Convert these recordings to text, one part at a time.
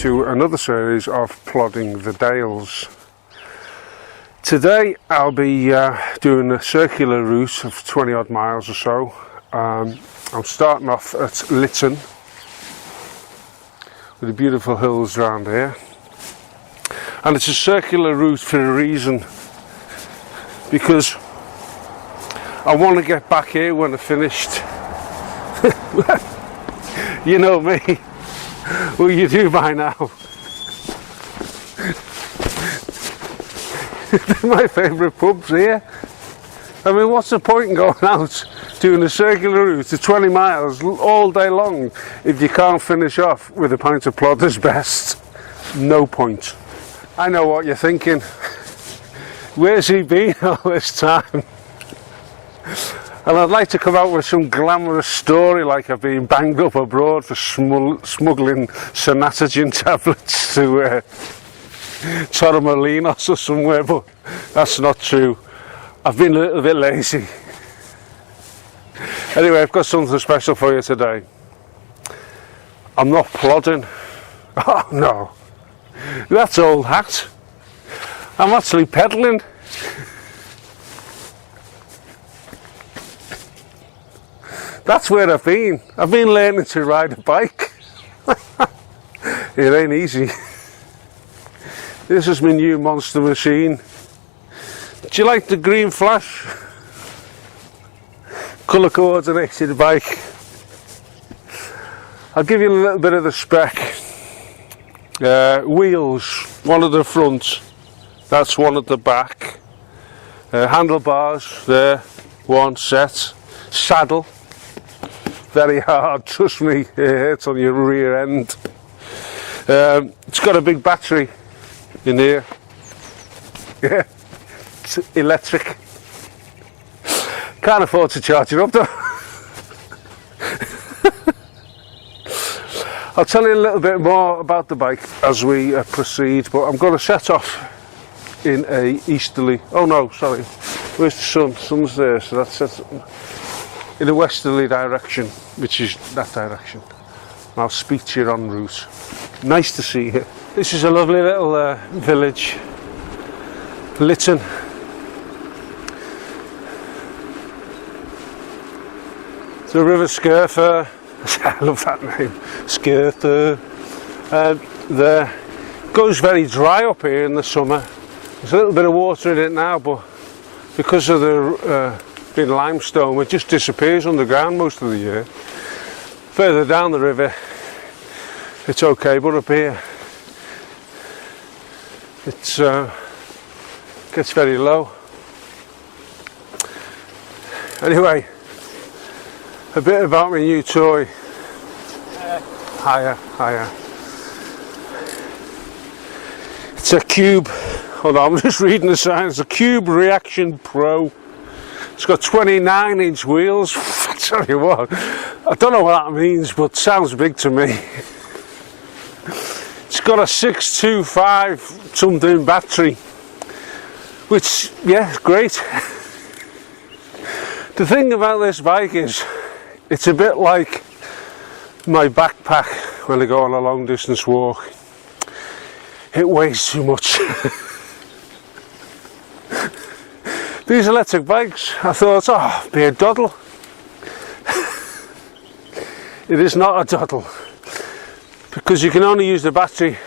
to another series of Plodding the Dales. Today I'll be doing a circular route of 20 odd miles or so. I'm starting off at Litton with the beautiful hills around here, and it's a circular route for a reason, because I want to get back here when I've finished. You know me. Well, you do by now. My favourite pubs here. I mean, what's the point in going out doing a circular route of 20 miles all day long if you can't finish off with a pint of Plodders best? No point. I know what you're thinking. Where's he been all this time? And I'd like to come out with some glamorous story, like I've been banged up abroad for smuggling Sonatogen tablets to Torremolinos or somewhere, but that's not true. I've been a little bit lazy. Anyway, I've got something special for you today. I'm not plodding. Oh no, that's old hat. I'm actually pedalling. That's where I've been. I've been learning to ride a bike. It ain't easy. This is my new monster machine. Do you like the green flash? Colour coordinated bike. I'll give you a little bit of the spec. Wheels, one at the front, that's one at the back. Handlebars, there, one set. Saddle. Very hard, trust me, it hurts on your rear end. It's got a big battery in here. Yeah, it's electric. Can't afford to charge it up though. I'll tell you a little bit more about the bike as we proceed, but I'm going to set off in a easterly, oh no, sorry, where's the sun? Sun's there, so that's it. In a westerly direction, which is that direction. I'll speak to you en route. Nice to see you. This is a lovely little village, Litton. The River Skirther. I love that name, Skirther. There goes very dry up here in the summer. There's a little bit of water in it now, but because of the being limestone, it just disappears underground most of the year. Further down the river it's okay, but up here it's gets very low. Anyway, a bit about my new toy. Hiya. It's a Cube. Hold on, I'm just reading the sign. It's a Cube Reaction Pro. It's got 29-inch wheels. I tell you what, I don't know what that means, but it sounds big to me. It's got a 625 something battery, which, yeah, it's great. The thing about this bike is, it's a bit like my backpack when I go on a long distance walk. It weighs too much. These electric bikes, I thought, oh, be a doddle. It is not a doddle, because you can only use the battery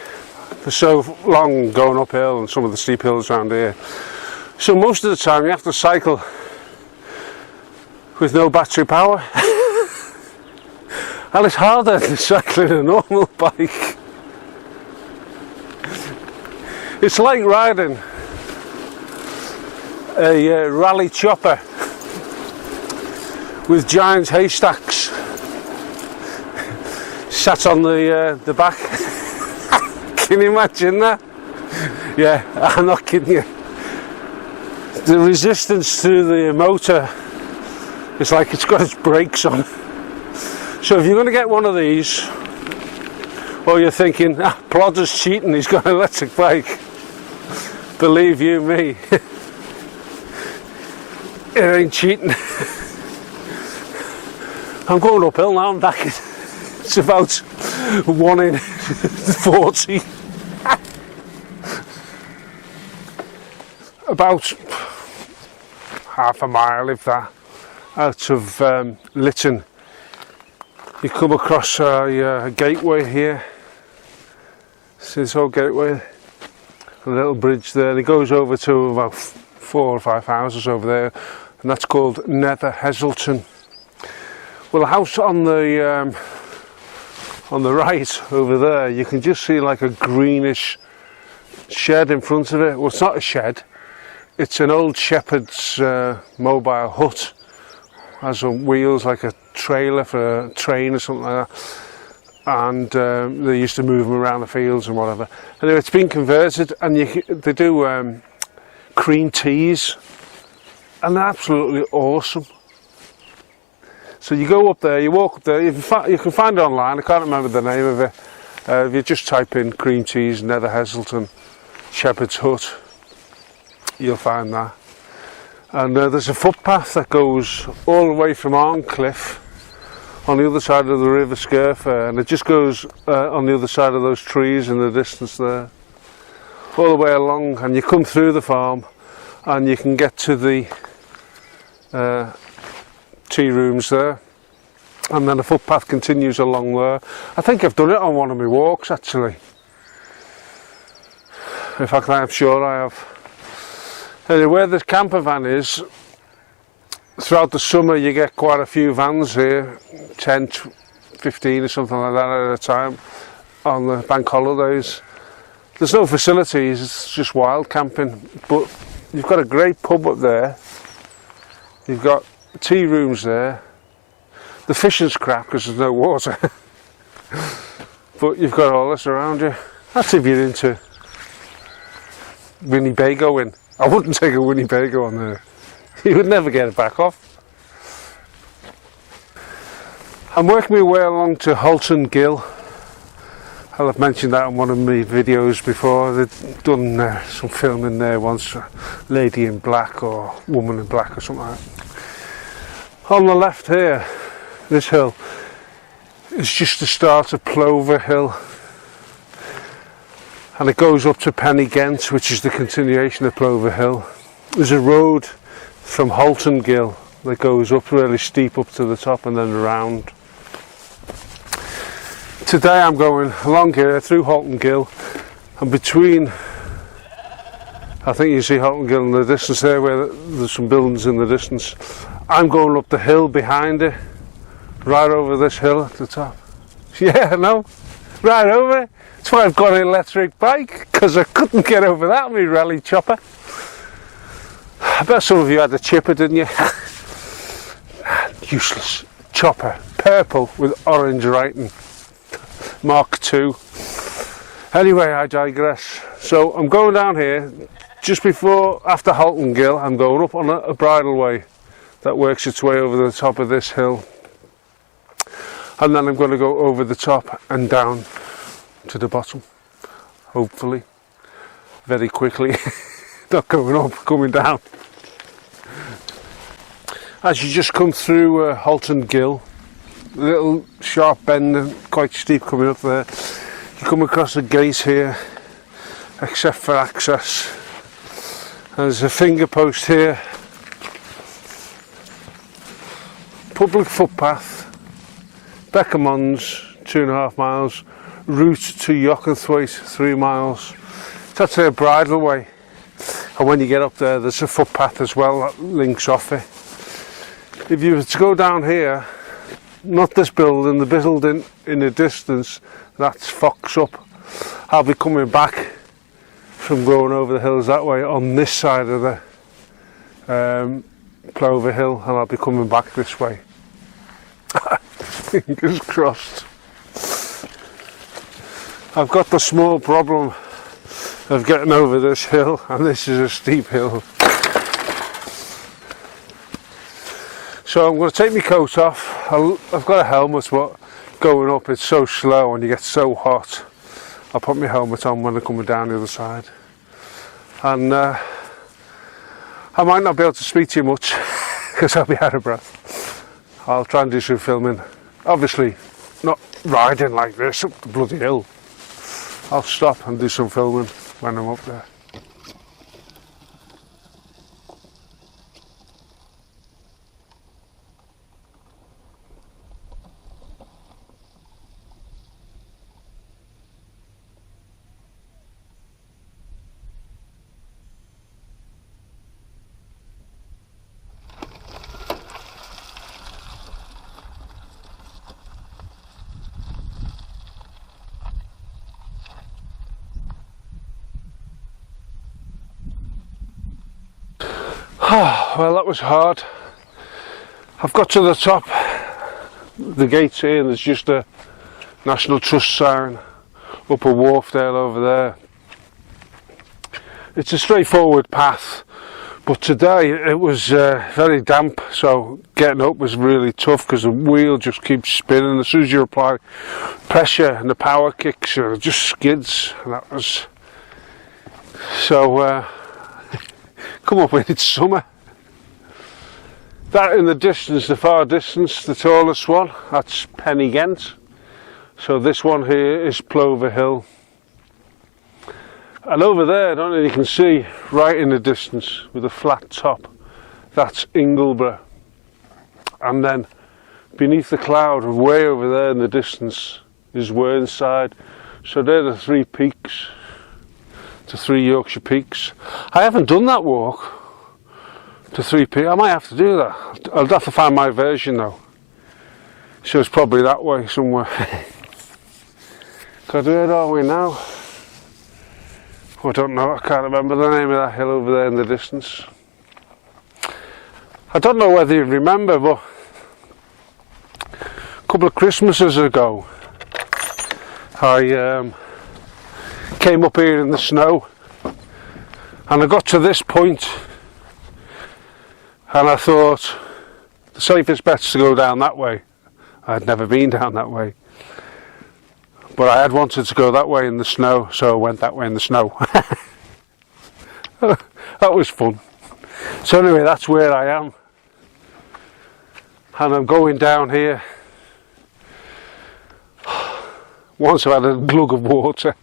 for so long going uphill and some of the steep hills around here. So most of the time you have to cycle with no battery power. And it's harder than cycling a normal bike. It's like riding a rally chopper with giant haystacks sat on the back. Can you imagine that? Yeah, I'm not kidding you. The resistance to the motor is like it's got its brakes on. So if you're going to get one of these, or you're thinking, Plodders cheating, he's got an electric bike, believe you me, it ain't cheating. I'm going uphill now, I'm back. It's about 1 in 40. About half a mile, if that, out of Litton. You come across a gateway here. See this whole gateway? A little bridge there, and it goes over to about 4 or 5 houses over there, and that's called Nether Heselton. Well, the house on the right over there, you can just see like a greenish shed in front of it. Well, it's not a shed, it's an old shepherd's mobile hut. Has on wheels like a trailer for a train or something like that, and they used to move them around the fields and whatever. Anyway, it's been converted, and they do cream teas, and they're absolutely awesome. So you go up there, you walk up there, you can find it online. I can't remember the name of it. If you just type in cream teas, Nether Heselton, Shepherd's Hut, you'll find that. And there's a footpath that goes all the way from Arncliffe on the other side of the River Scurfer, and it just goes on the other side of those trees in the distance there, all the way along, and you come through the farm and you can get to the tea rooms there, and then the footpath continues along there. I think I've done it on one of my walks actually. In fact, I'm sure I have. Anyway, where this camper van is, throughout the summer you get quite a few vans here, 10, 15 or something like that at a time on the bank holidays. There's no facilities, it's just wild camping, but you've got a great pub up there, you've got tea rooms there. The fishing's crap because there's no water, but you've got all this around you. That's if you're into Winnebagoing. I wouldn't take a Winnebago on there. You would never get it back off. I'm working my way along to Horton Gill. I'll have mentioned that in one of my videos before. They've done some filming there once, Lady in Black or Woman in Black or something like that. On the left here, this hill, is just the start of Plover Hill. And it goes up to Pennygent, which is the continuation of Plover Hill. There's a road from Horton Gill that goes up really steep up to the top and then around. Today I'm going along here through Horton Gill, and between, I think you see Horton Gill in the distance there where there's some buildings in the distance. I'm going up the hill behind it, right over this hill at the top. Yeah, no, right over it. That's why I've got an electric bike, because I couldn't get over that with my rally chopper. I bet some of you had a chipper, didn't you? Useless chopper, purple with orange writing, Mark II. Anyway, I digress. So I'm going down here, just after Horton Gill, I'm going up on a bridleway that works its way over the top of this hill. And then I'm going to go over the top and down to the bottom, hopefully, very quickly. Not going up, coming down. As you just come through Horton Gill, a little sharp bend and quite steep coming up there, you come across a gate here, except for access. And there's a finger post here. Public footpath, Beckermans, 2.5 miles. Route to Yorkshire, 3 miles. It's actually a bridleway, and when you get up there there's a footpath as well that links off it. If you were to go down here, not this building, the building in the distance, that's Fox Up. I'll be coming back from going over the hills that way on this side of the Plover Hill, and I'll be coming back this way. Fingers crossed. I've got the small problem of getting over this hill, and this is a steep hill. So I'm going to take my coat off. I've got a helmet, but going up it's so slow and you get so hot. I'll put my helmet on when I'm coming down the other side. And I might not be able to speak to you much because I'll be out of breath. I'll try and do some filming. Obviously not riding like this up the bloody hill. I'll stop and do some filming when I'm up there. Well, that was hard. I've got to the top, the gate's here, and there's just a National Trust sign, Upper Wharfedale over there. It's a straightforward path, but today it was very damp, so getting up was really tough because the wheel just keeps spinning. As soon as you apply pressure and the power kicks, it just skids, and that was so. Come up when it's summer. That in the distance, the far distance, the tallest one, that's Penny Ghent. So this one here is Plover Hill. And over there, I don't know if you can see, right in the distance with a flat top, that's Ingleborough. And then beneath the cloud, way over there in the distance, is Whernside. So they're the three peaks, the three Yorkshire peaks. I haven't done that walk to 3 peaks. I might have to do that. I'll have to find my version though. So it's probably that way somewhere. God, where are we now? I don't know, I can't remember the name of that hill over there in the distance. I don't know whether you remember, but a couple of Christmases ago I came up here in the snow and I got to this point and I thought the safest bet's to go down that way. I'd never been down that way, but I had wanted to go that way in the snow, so I went that way in the snow. That was fun. So anyway, that's where I am, and I'm going down here. Once I've had a glug of water.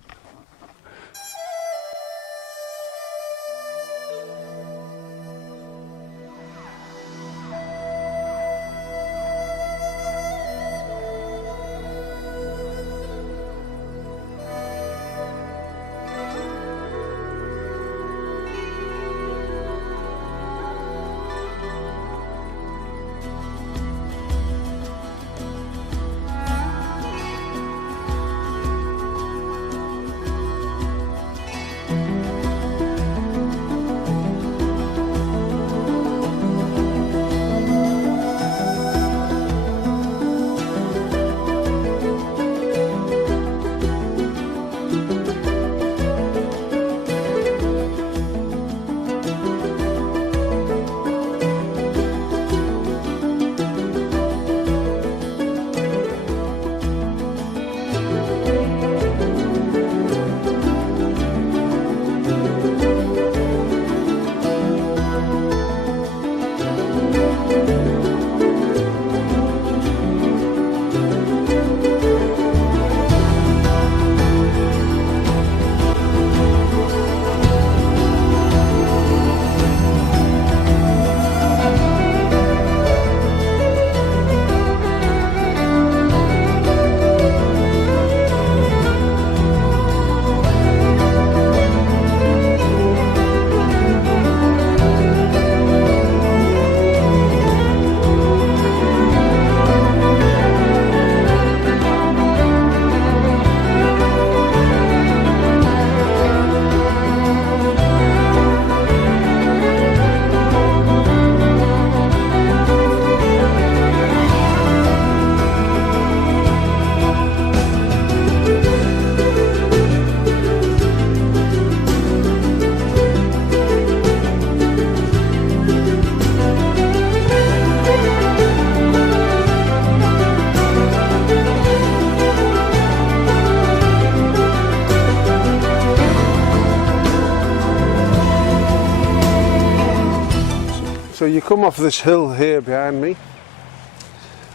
So you come off this hill here behind me,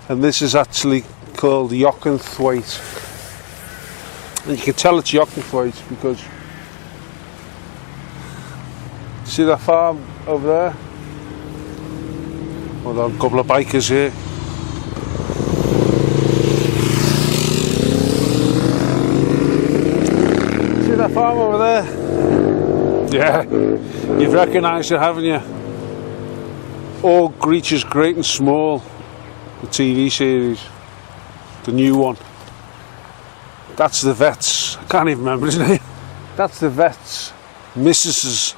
and this is actually called Yorkshire. And you can tell it's Yorkshire because see that farm over there? Well, there are a couple of bikers here. See that farm over there? Yeah, you've recognised it, haven't you? All Creatures Great and Small, the TV series, the new one. That's the vet's, I can't even remember his name. That's the vet's Mrs.'s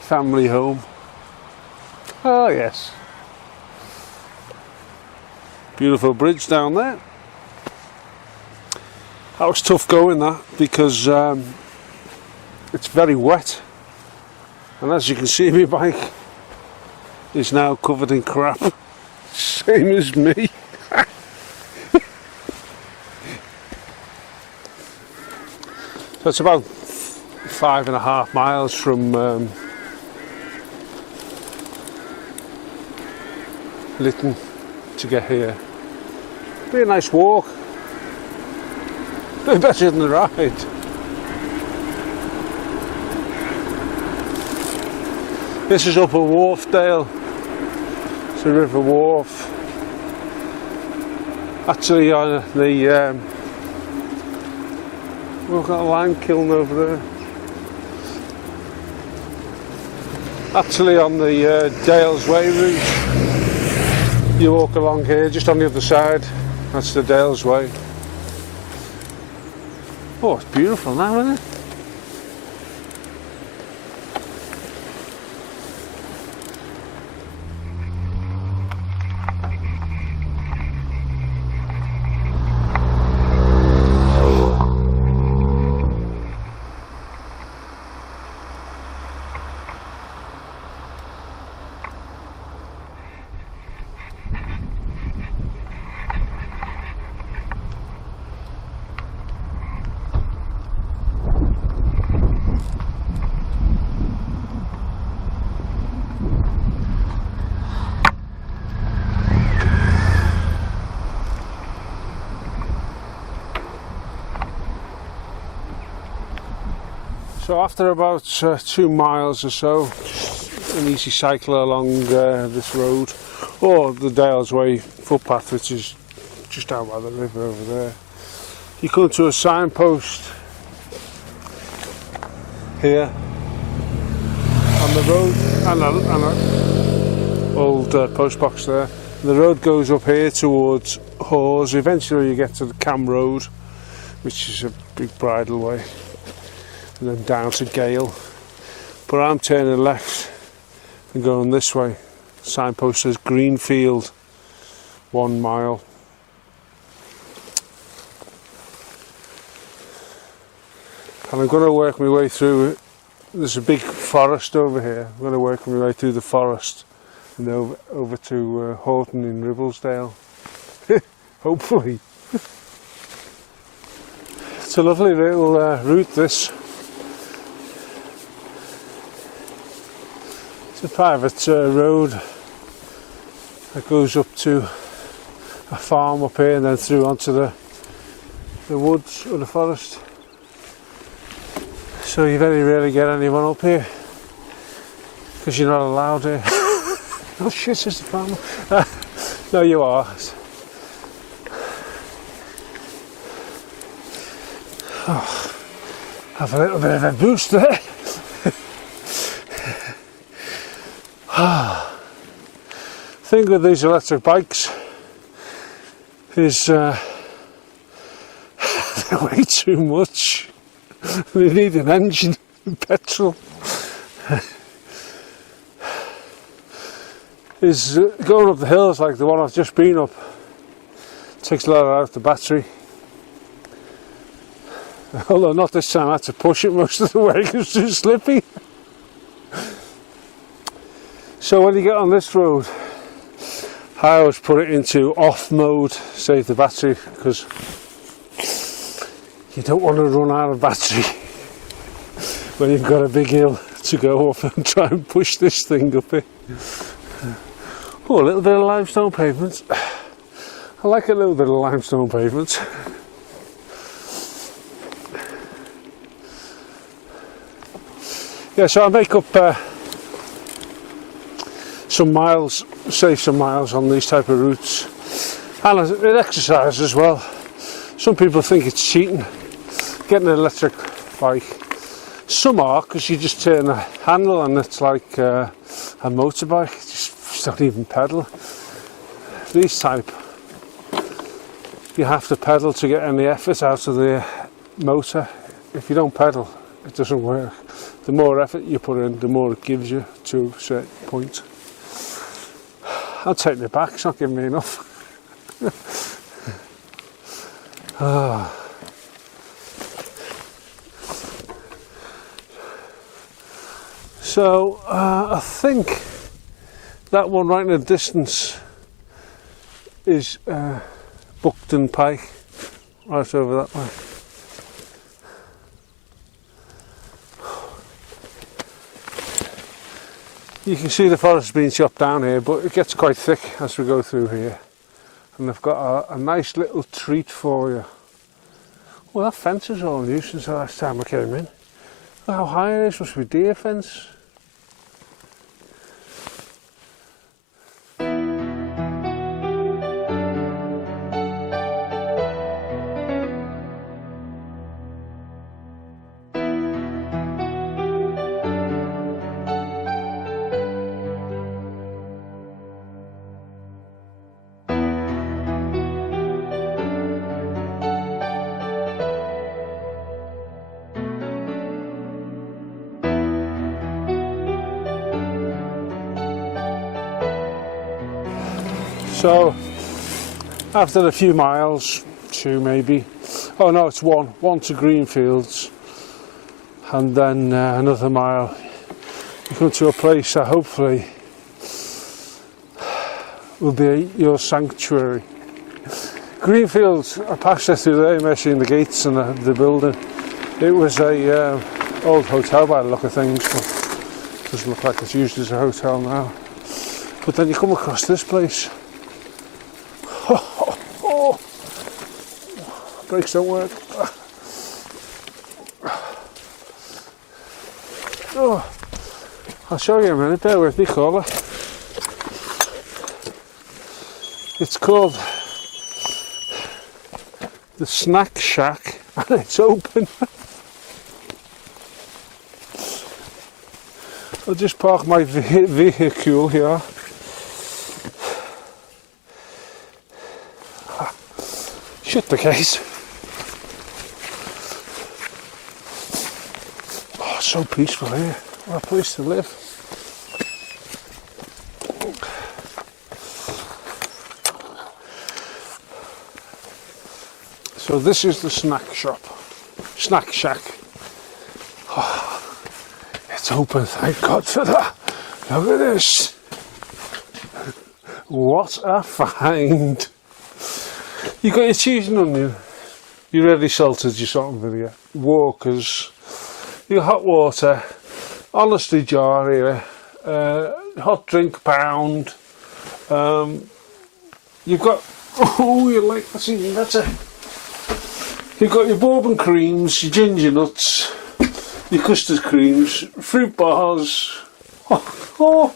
family home. Oh yes. Beautiful bridge down there. That was tough going, that, because it's very wet. And as you can see, my bike is now covered in crap. Same as me. So it's about 5.5 miles from Litton to get here. Be a nice walk. Be better than the ride. This is Upper Wharfedale. It's a river wharf. Actually on the we've got a lime kiln over there. Actually on the Dales Way route, you walk along here, just on the other side. That's the Dales Way. Oh, it's beautiful now, isn't it? So after about 2 miles or so, an easy cycle along this road, or the Dales Way footpath, which is just down by the river over there, you come to a signpost here on the road, and an old post box there. The road goes up here towards Hawes. Eventually you get to the Cam Road, which is a big bridle way, and then down to Gale. But I'm turning left and going this way. Signpost says Greenfield, 1 mile. And I'm going to work my way through it. There's a big forest over here. I'm going to work my way through the forest and over to Horton in Littondale. Hopefully. It's a lovely little route, this. It's a private road that goes up to a farm up here and then through onto the woods or the forest. So you very rarely get anyone up here because you're not allowed here. Oh shit, it's the farmer. No, you are. Oh, have a little bit of a boost there. Thing with these electric bikes is they're way too much. They need an engine and petrol. Is going up the hills like the one I've just been up takes a lot out of the battery. Although not this time, I had to push it most of the way because it was too slippy. So when you get on this road, I always put it into off mode, save the battery, because you don't want to run out of battery when you've got a big hill to go up and try and push this thing up here. Oh, a little bit of limestone pavement. I like a little bit of limestone pavement. Yeah, so I make up some miles, save some miles on these type of routes, and it exercise as well. Some people think it's cheating getting an electric bike. Some are, because you just turn the handle and it's like a motorbike, you just don't even pedal. These type, you have to pedal to get any effort out of the motor. If you don't pedal, it doesn't work. The more effort you put in, the more it gives you to a certain point. I'll take it back, it's not giving me enough. So I think that one right in the distance is Buckton Pike, right over that way. You can see the forest being chopped down here, but it gets quite thick as we go through here. And they've got a nice little treat for you. Well, that fence is all new since the last time I came in. Look how high it is, must be deer fence. So, after a few miles, 2 maybe, oh no, it's one to Greenfields, and then another mile, you come to a place that hopefully will be your sanctuary. Greenfields, I passed there through there, mostly in the gates and the building. It was a old hotel by the look of things, but it doesn't look like it's used as a hotel now. But then you come across this place. Brakes don't work. Oh, I'll show you in a minute, bear with me, caller. It's called the Snack Shack and it's open. I'll just park my vehicle here. Shut the case. Oh, so peaceful here. What a place to live. So this is the snack shop. Snack Shack. Oh, it's open, thank God for that. Look at this. What a find. You got your cheese and onion, your ready salted, your salt and vinegar, Walkers, your hot water, honesty jar here, hot drink pound. You've got, oh, you like that's even better. You've got your bourbon creams, your ginger nuts, your custard creams, fruit bars. Oh.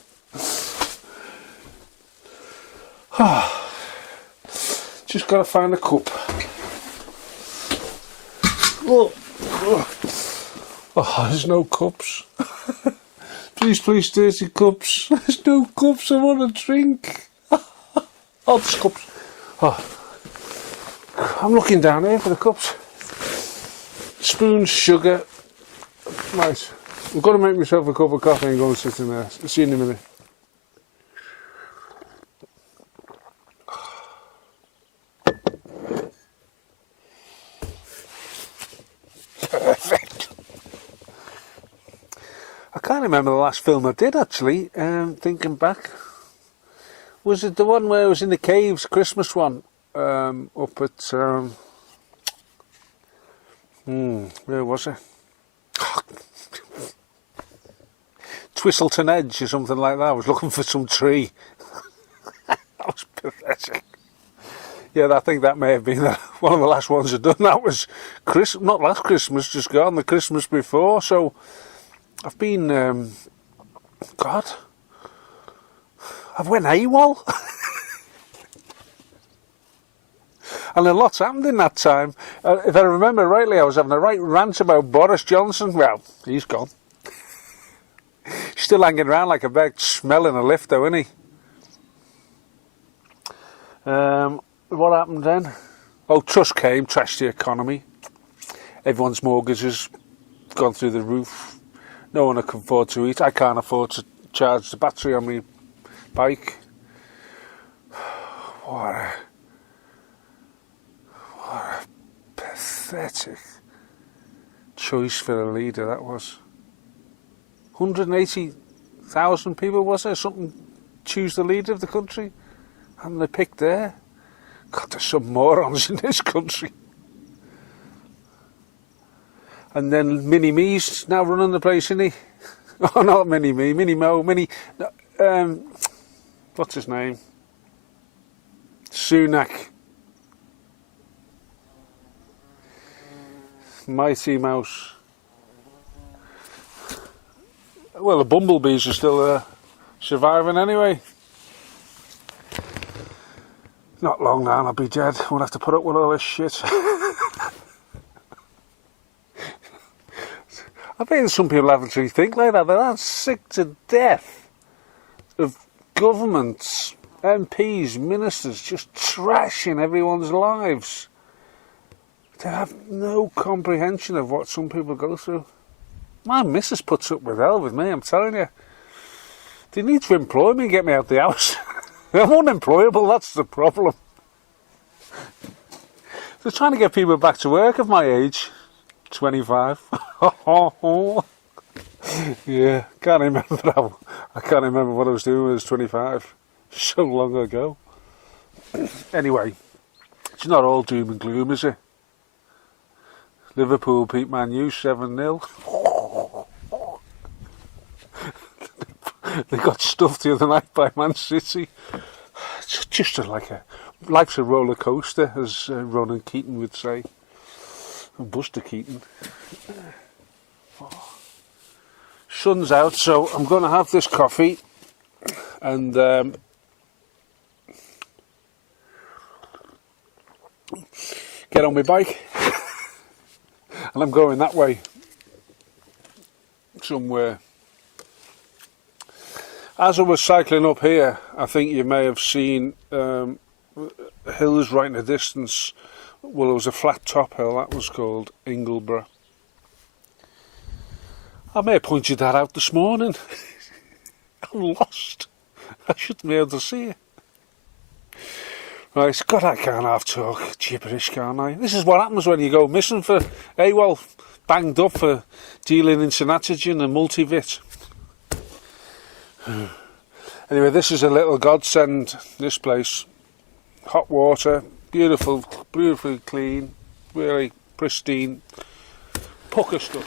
Just gotta find a cup. Oh, there's no cups. Please, dirty cups. There's no cups, I want a drink. Oh, there's cups. Oh. I'm looking down here for the cups. Spoons, sugar. Right, I've got to make myself a cup of coffee and go and sit in there. I'll see you in a minute. Perfect. I can't remember the last film I did actually, thinking back. Was it the one where I was in the caves, Christmas one, up at, where was it? Twistleton Edge or something like that. I was looking for some tree. That was pathetic. Yeah, I think that may have been one of the last ones I've done. That was not last Christmas, just gone, the Christmas before. So I've been, God, I've went AWOL. And a lot's happened in that time. If I remember rightly, I was having a right rant about Boris Johnson. Well, he's gone. He's still hanging around like a bag smelling a lift though, isn't he? What happened then? Oh, Truss came, trashed the economy. Everyone's mortgages gone through the roof. No one can afford to eat. I can't afford to charge the battery on my bike. What a pathetic choice for a leader that was. 180,000 people, was there, something, choose the leader of the country? And they picked there. God, there's some morons in this country. And then Mini-Me's now running the place, isn't he? Oh, not Mini-Me, Mini-Mo, what's his name? Sunak. Mighty Mouse. Well, the bumblebees are still surviving anyway. Not long now and I'll be dead. Won't have to put up with all this shit. I bet some people actually think like that. They're sick to death of governments, MPs, ministers just trashing everyone's lives. They have no comprehension of what some people go through. My missus puts up with hell with me, I'm telling you. They need to employ me and get me out the house. I'm unemployable, that's the problem. They're trying to get people back to work of my age, 25. Yeah, I can't remember what I was doing when I was 25. So long ago. Anyway, it's not all doom and gloom, is it? Liverpool beat Man U 7-0. They got stuffed the other night by Man City. It's just life's a roller coaster, as Ronan Keating would say, and Buster Keaton. Sun's out, so I'm going to have this coffee and get on my bike. And I'm going that way, somewhere. As I was cycling up here, I think you may have seen hills right in the distance. Well, it was a flat top hill, that was called Ingleborough. I may have pointed that out this morning. I'm lost. I shouldn't be able to see it. Right, God, I can't half talk gibberish, can't I? This is what happens when you go missing for AWOL, banged up for dealing in synatogen and multivit. Anyway, this is a little godsend, this place. Hot water, beautiful, beautifully clean, really pristine, pucker stuff.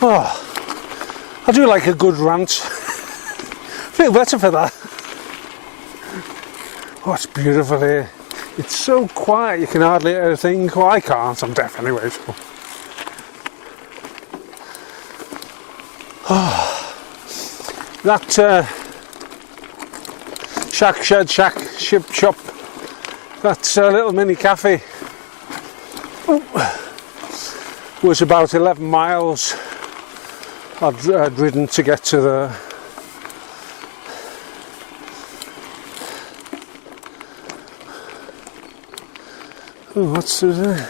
Oh, I do like a good rant. Feel better for that. Oh, it's beautiful here. It's so quiet, you can hardly hear a thing. Well, I can't, I'm deaf anyway. So. Oh, that ship shop, that little mini cafe was about 11 miles I'd ridden to get to the what's there?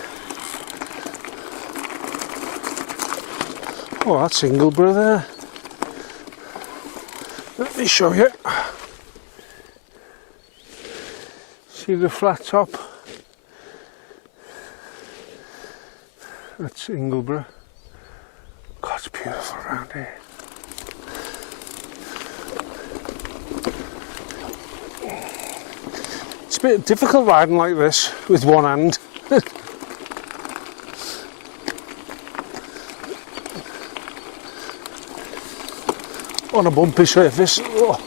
Oh, that's Ingleborough there. Let me show you. See the flat top? That's Ingleborough. God, it's beautiful around here. It's a bit difficult riding like this with one hand. On a bumpy surface. Oh.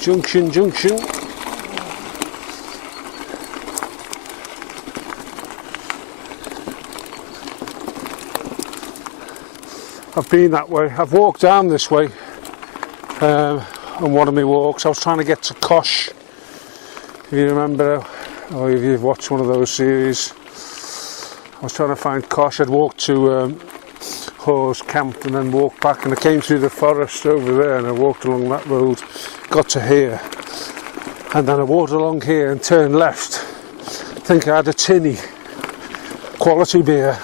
Junction. I've been that way. I've walked down this way on one of my walks. I was trying to get to Kosh, if you remember, or if you've watched one of those series. I was trying to find Kosh. I'd walked to Hawes, camped and then walked back, and I came through the forest over there and I walked along that road, got to here, and then I walked along here and turned left. I think I had a tinny quality beer.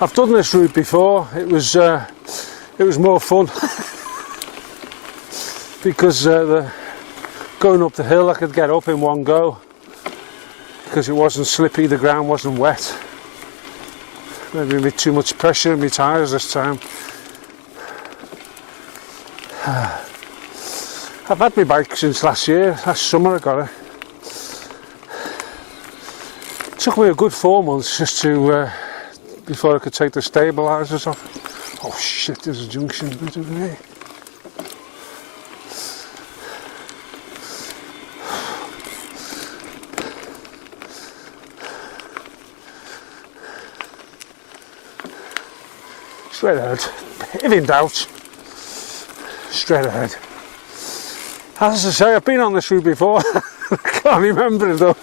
I've done this route before. It was more fun because going up the hill I could get up in one go because it wasn't slippy, the ground wasn't wet. Maybe a bit too much pressure in my tyres this time. I've had my bike since last summer I got it. It took me a good 4 months just to before I could take the stabilisers off. Oh shit, there's a junction bit over there. Straight ahead. If in doubt, straight ahead. As I say, I've been on this route before. I can't remember it though.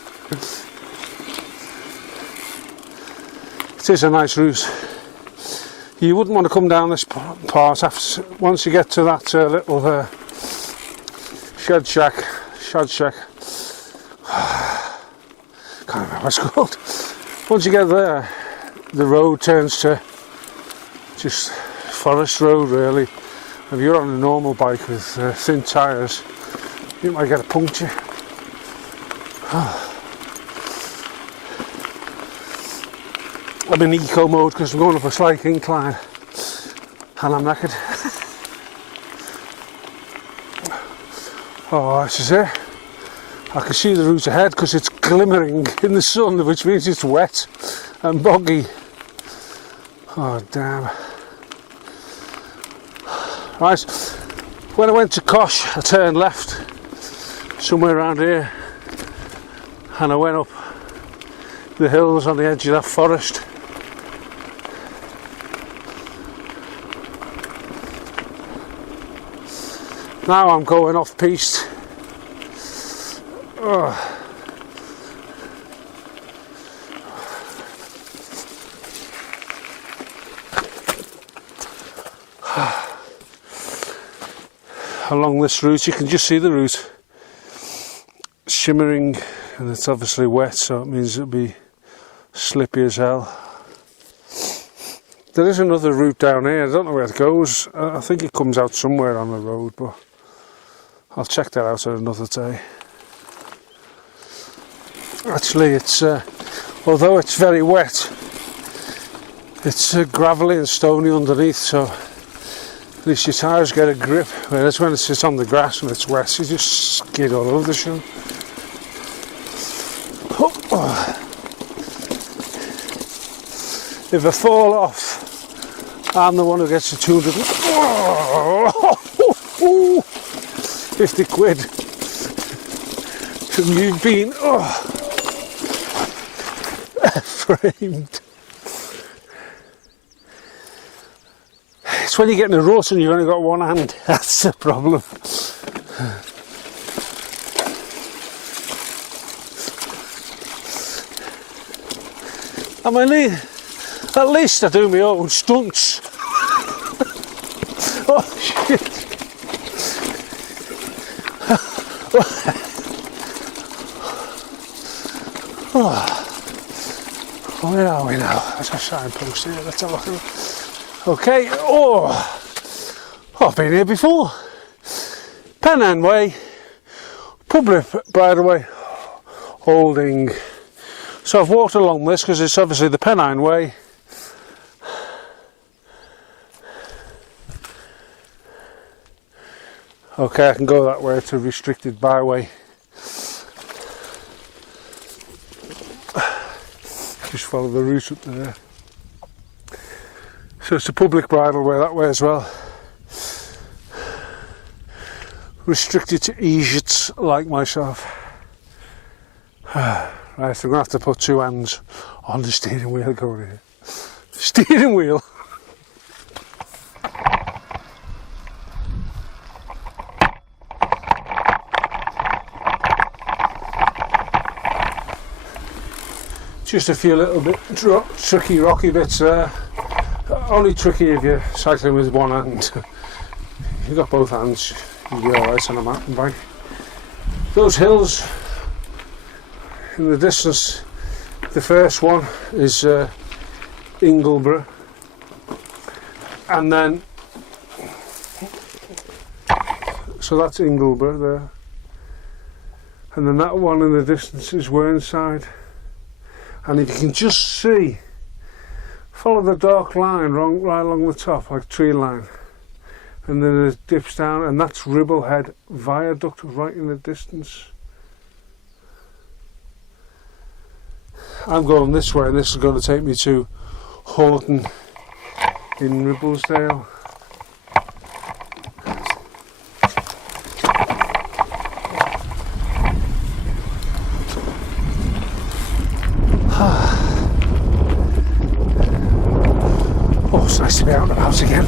It is a nice route. You wouldn't want to come down this part after, once you get to that little shed shack. Can't remember what it's called. Once you get there, the road turns to just forest road really. If you're on a normal bike with thin tyres, you might get a puncture. I'm in eco mode because I'm going up a slight incline and I'm knackered. Oh, this is it. I can see the route ahead because it's glimmering in the sun, which means it's wet and boggy. Oh damn. Right, when I went to Kosh I turned left somewhere around here and I went up the hills on the edge of that forest. Now I'm going off piste. Oh. Along this route you can just see the route shimmering, and it's obviously wet, so it means it'll be slippy as hell. There is another route down here. I don't know where it goes. I think it comes out somewhere on the road, but I'll check that out another day. Actually, it's although it's very wet, it's gravelly and stony underneath, so at least your tyres get a grip. Whereas when it sits on the grass and it's wet, you just skid all over the shoe. Oh. If I fall off, I'm the one who gets the 200. Oh. 50 quid from you being framed. It's when you get in a rut and you've only got one hand, that's the problem. I mean, at least I do my own stunts. Oh shit. Where are we now? There's a signpost here, let's have a look at it. Okay, I've been here before. Pennine Way, public by the way, holding. So I've walked along this because it's obviously the Pennine Way. Okay, I can go that way, it's a restricted byway. Just follow the route up there. So it's a public bridleway that way as well. restricted to Egypts like myself. Right, I'm going to have to put two hands on the steering wheel going here. Steering wheel! Just a few little bit tricky rocky bits there. Only tricky if you're cycling with one hand. You've got both hands, you'll be alright on a mountain bike. Those hills in the distance, the first one is Ingleborough, and then so that's Ingleborough there, and then that one in the distance is Whernside. And if you can just see, follow the dark line right along the top, like tree line, and then it dips down, and that's Ribblehead Viaduct right in the distance. I'm going this way, and this is going to take me to Horton in Ribblesdale. Oh, it's nice to be out of the house again.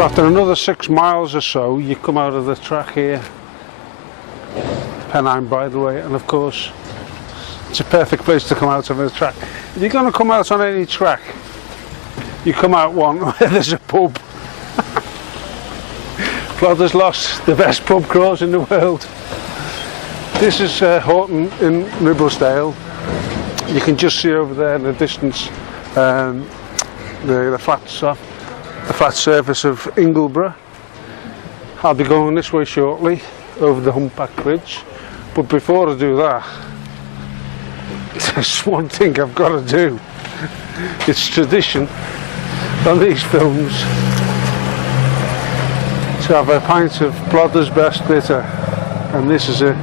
So after another 6 miles or so, you come out of the track here, Pennine by the way, and of course it's a perfect place to come out of the track. If you're going to come out on any track, you come out one where there's a pub. Plodders lost, the best pub crawls in the world. This is Horton in Ribblesdale. You can just see over there in the distance the flat surface of Ingleborough. I'll be going this way shortly over the Humpback Bridge, but before I do that, there's one thing I've got to do. It's tradition on these films to have a pint of Plodders Best Bitter, and this is a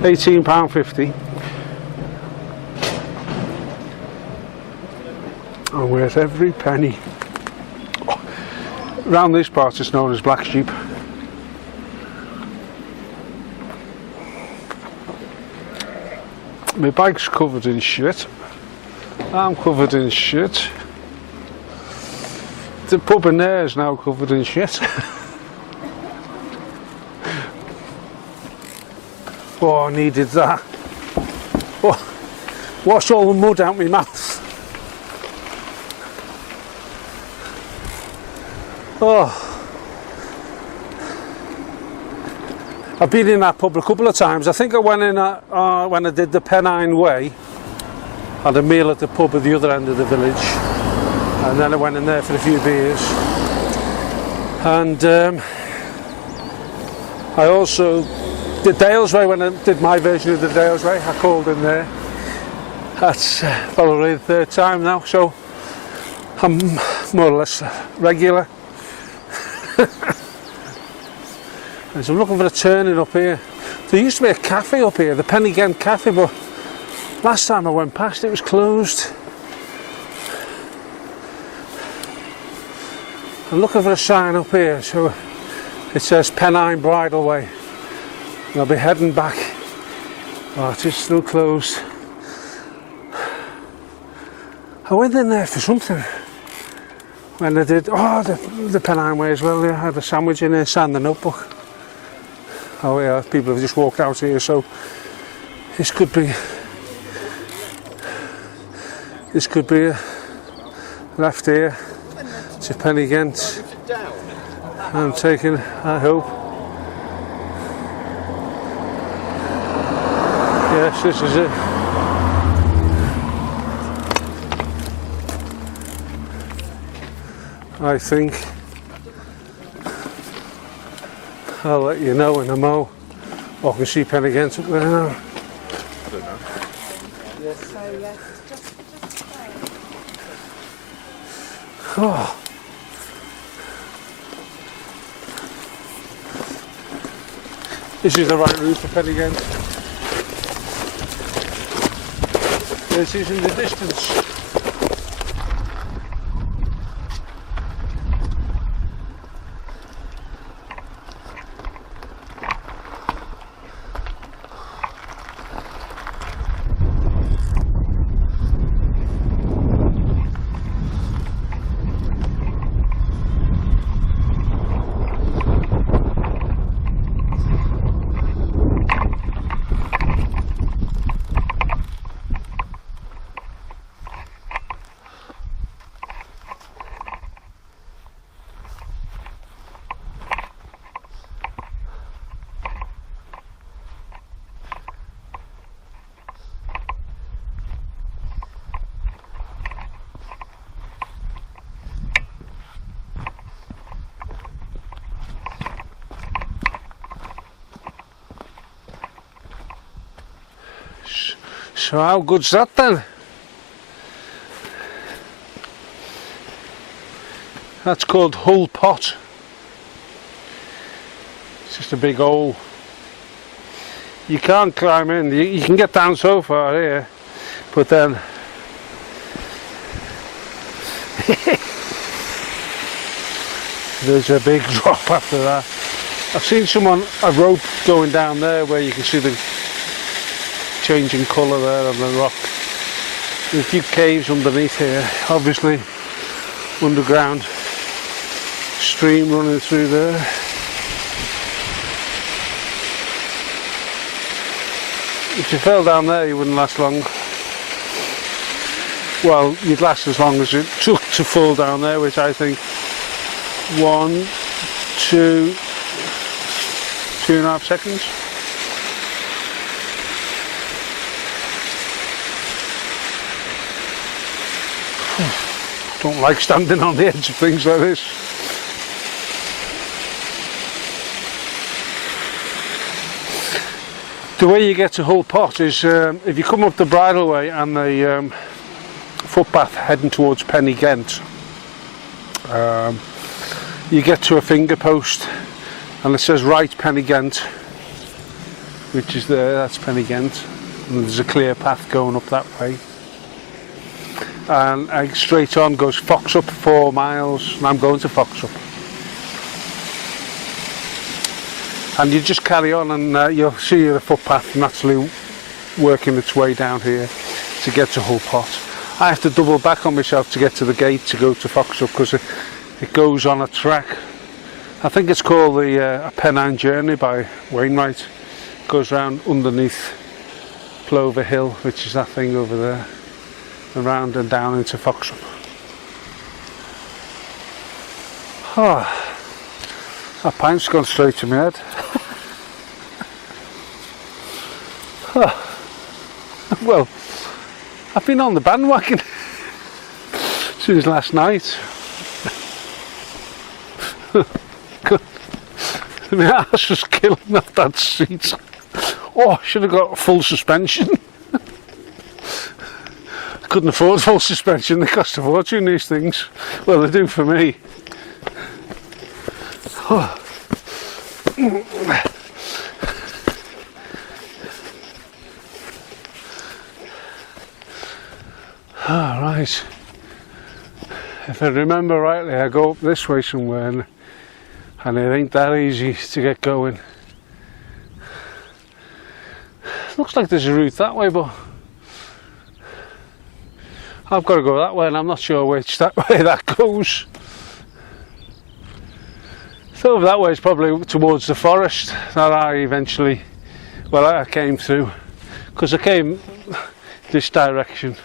£18.50 and worth every penny. Around this part it's known as Black Sheep. My bike's covered in shit. I'm covered in shit. The pub in there is now covered in shit. Oh, I needed that. Oh, wash all the mud out my mouth. Oh, I've been in that pub a couple of times. I think I went in when I did the Pennine Way. Had a meal at the pub at the other end of the village, and then I went in there for a few beers. And I also did Dales Way when I did my version of the Dales Way. I called in there. That's probably the third time now, so I'm more or less regular. And so I'm looking for a turning up here. There used to be a cafe up here, the Penny Gent Cafe, but last time I went past it was closed. I'm looking for a sign up here, so it says Pennine Bridleway. And I'll be heading back. Oh, it is still closed. I went in there for something when I did the Pennine Way as well. I had a sandwich in there, signed the notebook. Oh yeah, people have just walked out here, so this could be left here to Penny Gent. I'm taking, I hope. Yes, this is it. I think I'll let you know in a mo. Oh, I can see Penny Gent up there now. I don't know. Yes. So yes, just Oh. This is the right route for Penny Gent. This is in the distance. So how good's that then? That's called Hull Pot. It's just a big hole. You can't climb in. You can get down so far here, but then there's a big drop after that. I've seen a rope going down there where you can see the changing colour there on the rock. There's a few caves underneath here, obviously underground stream running through there. If you fell down there you wouldn't last long. Well, you'd last as long as it took to fall down there, which I think 1, 2, 2.5 seconds. Don't like standing on the edge of things like this. The way you get to Hull Pot is if you come up the Bridleway and the footpath heading towards Penny Gent, you get to a finger post and it says right Penny Gent, which is there, that's Penny Gent, and there's a clear path going up that way. And straight on goes Foxup 4 miles, and I'm going to Foxup. And you just carry on and you'll see the footpath naturally working its way down here to get to Hull Pot. I have to double back on myself to get to the gate to go to Foxup because it goes on a track. I think it's called the A Pennine Journey by Wainwright. It goes round underneath Plover Hill, which is that thing over there, around and down into Foxup. Oh, that pint's gone straight to my head. Oh. Well, I've been on the bandwagon since last night. God, my ass was killing off that seat. Oh, I should have got full suspension. Couldn't afford full suspension, they cost a fortune, these things. Well, they do for me. Oh. Ah, right. If I remember rightly, I go up this way somewhere and it ain't that easy to get going. Looks like there's a route that way, but I've got to go that way and I'm not sure which that way that goes. So over that way is probably towards the forest that I eventually, well, I came through, because I came this direction.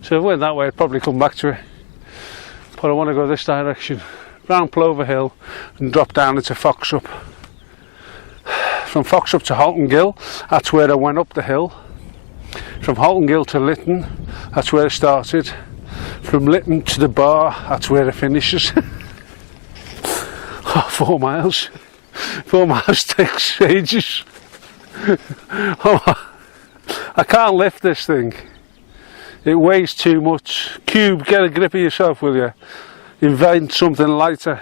So if I went that way I'd probably come back to it, but I want to go this direction, round Plover Hill and drop down into Foxup. From Foxup to Horton, that's where I went up the hill. From Horton to Litton, that's where it started. From Litton to the bar, that's where it finishes. Oh, 4 miles. 4 miles takes ages. Oh, I can't lift this thing. It weighs too much. Cube, get a grip of yourself, will you? Invent something lighter.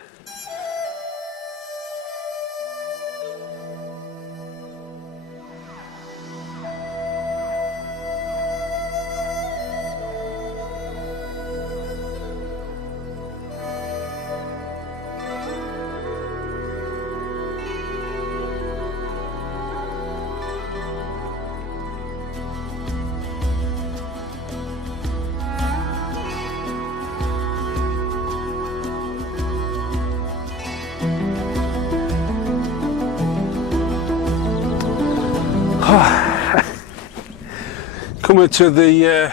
Coming to the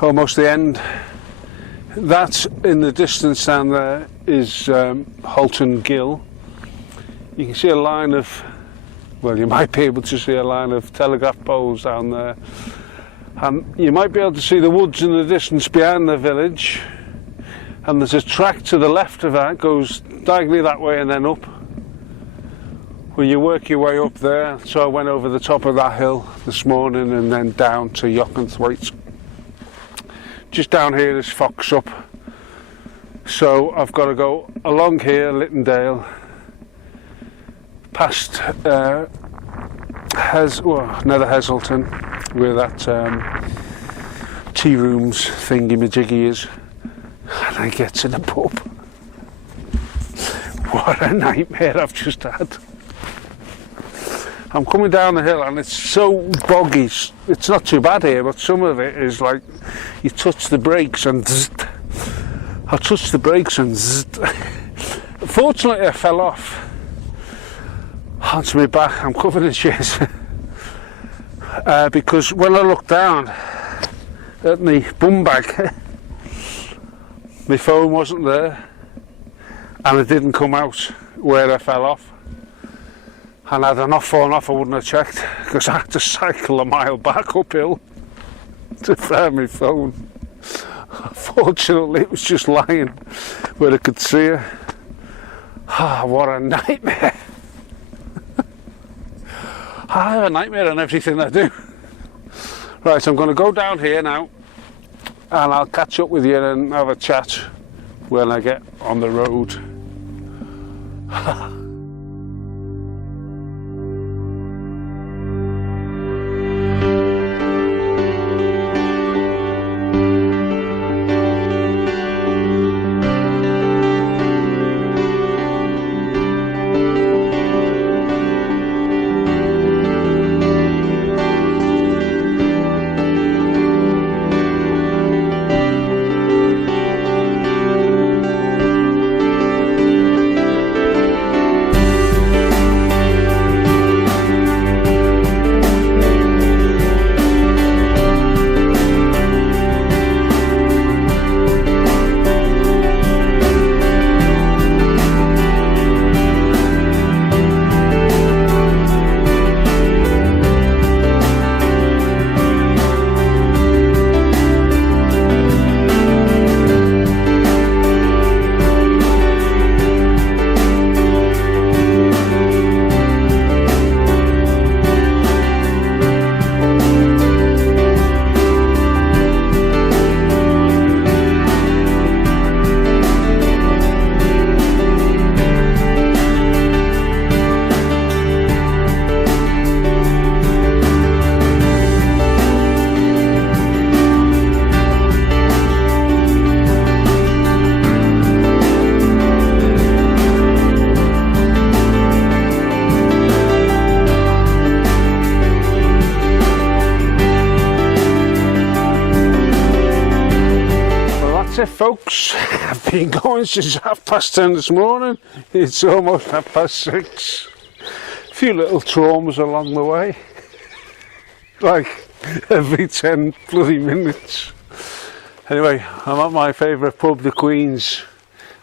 almost the end. That in the distance down there is Horton Gill. You can see a line of, well, you might be able to see a line of telegraph poles down there, and you might be able to see the woods in the distance behind the village, and there's a track to the left of that, goes diagonally that way and then up. Well, you work your way up there, so I went over the top of that hill this morning and then down to Yorkshire. Just down here is Foxup, so I've got to go along here, Littondale, past another Heselton, where that tea rooms thingy-majiggy is, and I get to the pub. What a nightmare I've just had. I'm coming down the hill and it's so boggy. It's not too bad here, but some of it is like you touch the brakes and zzz. I touched the brakes and zzz. Fortunately I fell off onto my back. I'm covered in shit because when I looked down at my bum bag, my phone wasn't there and it didn't come out where I fell off. And had I not fallen off I wouldn't have checked, because I had to cycle a mile back uphill to find my phone. Fortunately it was just lying where I could see it. Ah, what a nightmare. I have a nightmare on everything I do. Right, I'm going to go down here now and I'll catch up with you and have a chat when I get on the road. been going since 10:30 this morning. It's almost 6:30. A few little traumas along the way, like every 10 bloody minutes. Anyway, I'm at my favourite pub, the Queen's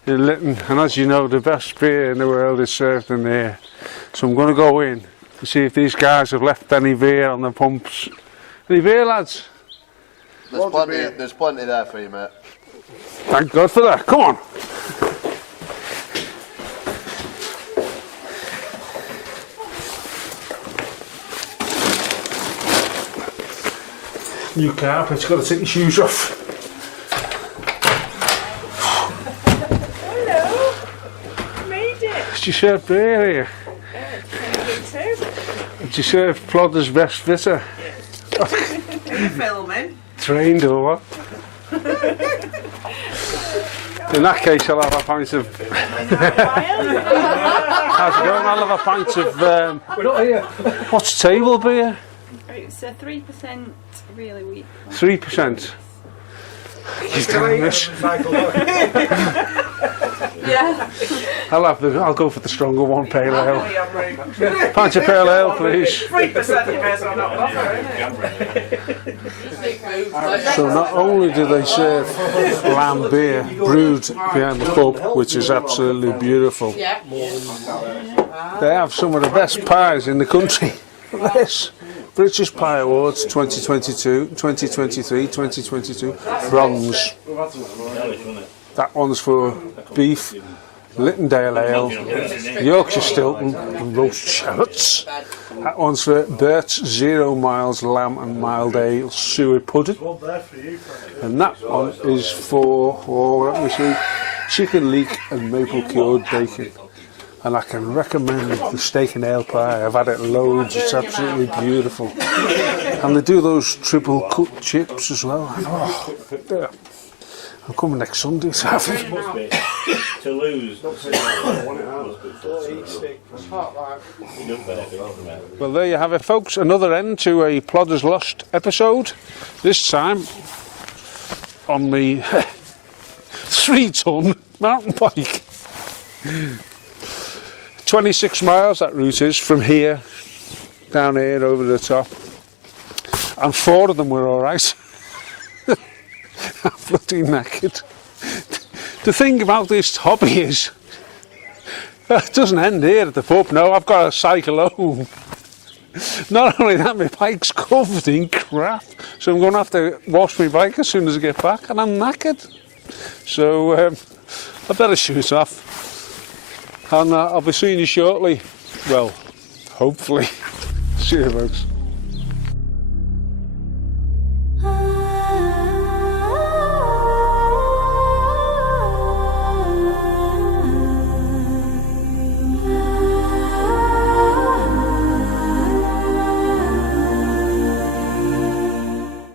in Litton, and as you know, the best beer in the world is served in there. So I'm going to go in to see if these guys have left any beer on the pumps. Any beer, lads? There's plenty there for you, mate. Thank God for that. Come on. New carpet's got to take your shoes off. Hello. Made it. Did you serve beer here? Did you serve Plodders best fitter? Are you filming? Trained or what? In that case, I'll have a pint of. How's it going? I'll have a pint of. We're not here. What's table beer? It's a 3% really weak. 3%. You've done this. Yeah. I'll go for the stronger one, pale ale. Pint of pale ale, please. 3% you may as well not offer, So not only do they serve lamb beer brewed behind the pub, which is absolutely beautiful, they have some of the best pies in the country. Look at this. British Pie Awards 2022, 2023, 2022, bronze. That one's for beef, Littondale ale, Yorkshire Stilton and roast shallots. That one's for Bert's 0 miles lamb and mild ale suet pudding. And that one is for, let me see, chicken leek and maple cured bacon. And I can recommend the steak and ale pie. I've had it loads, it's absolutely beautiful. And they do those triple cut chips as well. Oh, yeah. I'm coming next Sunday to have it. To lose. Well, there you have it, folks. Another end to a Plodders Lost episode. This time on the 3-ton mountain bike. 26 miles that route is from here down here over the top, and 4 of them were alright. I'm bloody knackered. The thing about this hobby is it doesn't end here at the pub. No, I've got to cycle home. Not only that, my bike's covered in crap, so I'm going to have to wash my bike as soon as I get back, and I'm knackered. So I better shoot off. And I'll be seeing you shortly. Well, hopefully. See you, folks.